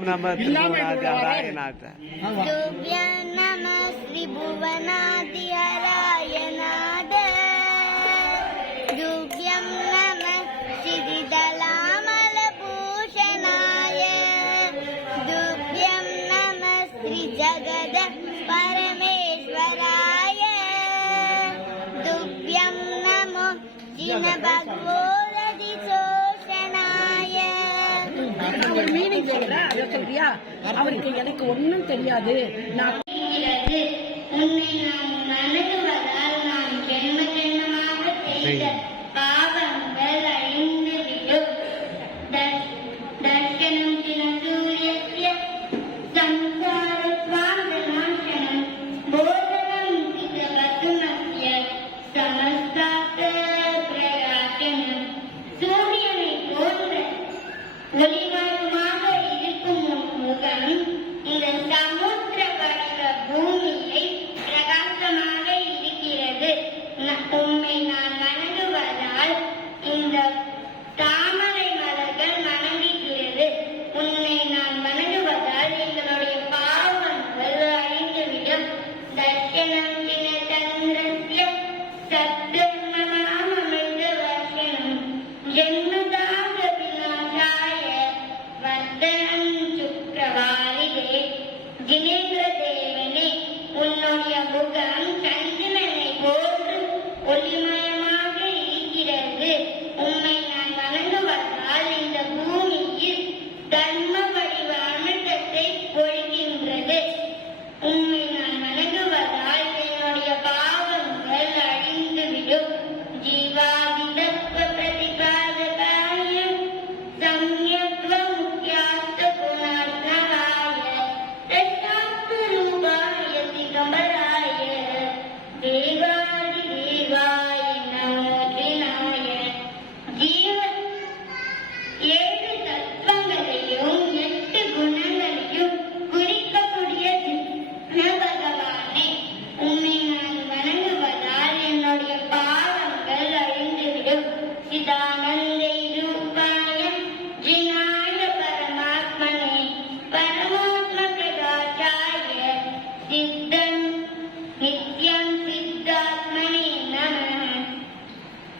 നമസ്നാഥ നമ ശ്രീ ഭുവനാദിയരായ നാഥ നമ ശ്രീതലാമലഭൂഷണായ ദ്രുവ്യം നമ ശ്രീ ജഗദ പരമേശ്വരായ. ദ്രുവ്യം നമോ ജിന ഭഗവോ ஒரு மீனிங் சொல்றேன் அதை சொல்றியா? அவருக்கு எனக்கு ஒண்ணும் தெரியாது. நான் உன்னை நாம் வணங்குவதால் நாம் ஜென்ம ஜென்மமாக செய்த பாவங்கள் அழிந்துவிடும். தர்- தர்சனம் தின சூரியஸ்ய சம்சாரஸ்வாந்தநாசனம் போதனம் சிதவசுமஸ்ய சமஸ்தாத்த பிரகாசனம். சூரியனை போன்ற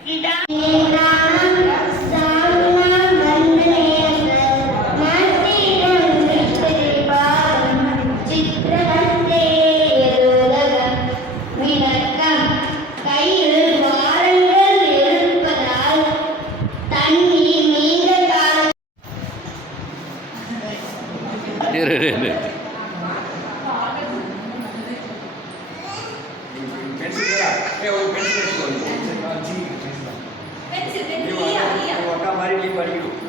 சிதா கையில் வாரங்கள் இருப்பதால் தண்ணீர் நீண்ட காலம் ನೀವು ಅಕ್ಕ ಮಾರಿ ನೀವು